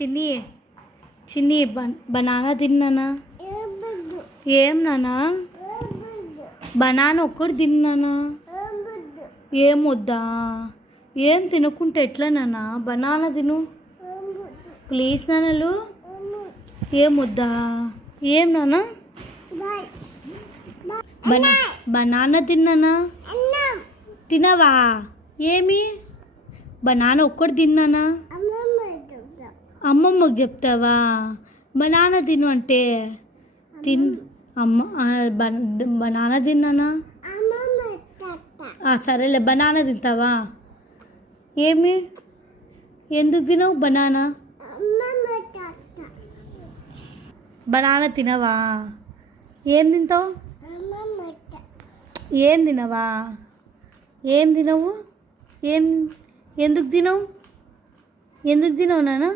చిన్ని చిన్ని బనానా తిన్నానా? ఏం నానా? బనానా ఒక్కటి తిన్నానా? ఏం వద్దా? ఏం తినకుంటే ఎట్లా నానా? బనానా తిను ప్లీజ్ నాన్నలు. ఏం వద్దా? ఏం నానా? బనానా తిన్నానా? తినవా? ఏమి? బనానా ఒక్కటి తిన్నానా? అమ్మమ్మకి చెప్తావా? బనానా తిను అంటే బనానా తిన్నానా? సరేలే, బనానా తింటావా? ఏమి? ఎందుకు తినవు బనానా? బనానా తినవా? ఏం తింటావు? ఏం తినవా? ఏం తినవు? ఎందుకు తినవు? ఎందుకు తినవు నాన్న?